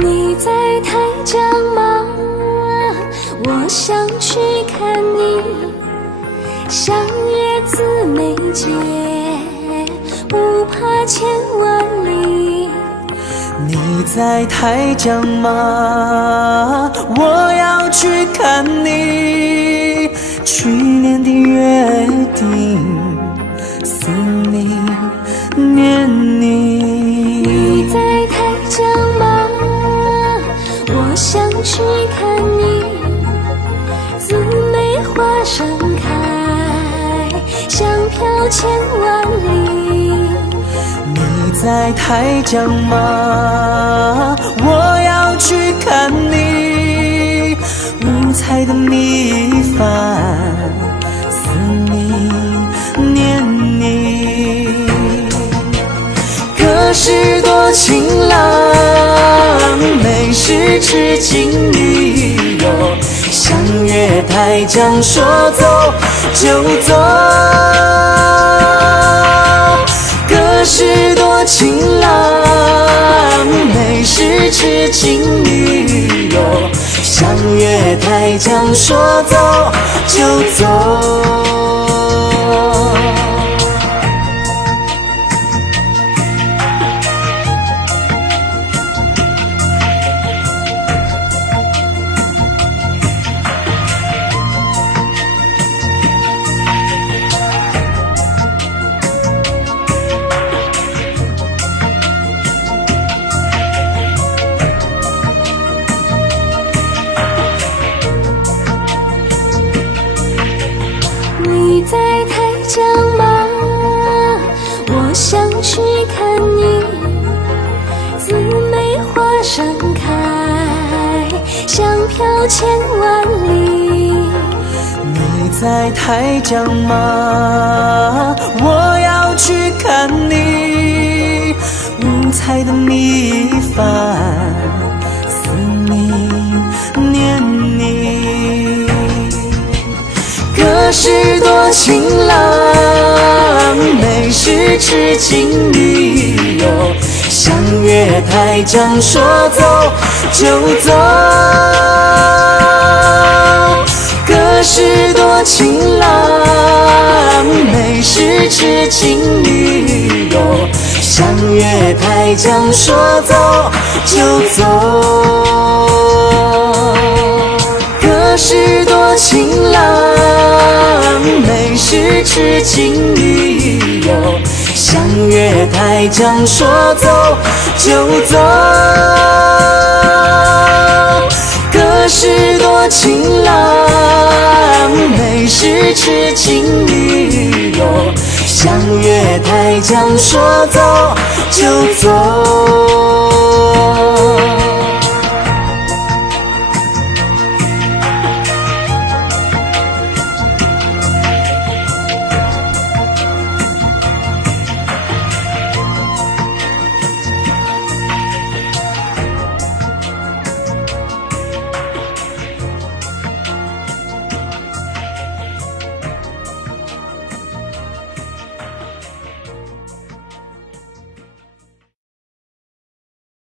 你在台江吗？我想去看你，相约姊妹街，不怕千万里。你在台江吗？我要去看你，去年的约定，思你念你。你在台江吗？我想去看你，姊妹花盛开，香飘千万里。你在台江吗？我要去看你，五彩的米饭，思你念你。可是多情郎，没事痴情女友，相约台江，说走就走。可是多情郎，没事痴情女友，相约台江，说走就走。你在台江吗？我想去看你，姊妹花盛开，香飘千万里。你在台江吗？我要去看你，五彩的米饭，思你念你。可是多情郎，没事痴情女友，相约台江，说走就走。可是多情郎，没事痴情女友，相约台江，说走就走。可是多情郎，没事痴情女友，相约台江，说走就走。可是多情郎，没事痴情女友，相约台江，说走就走。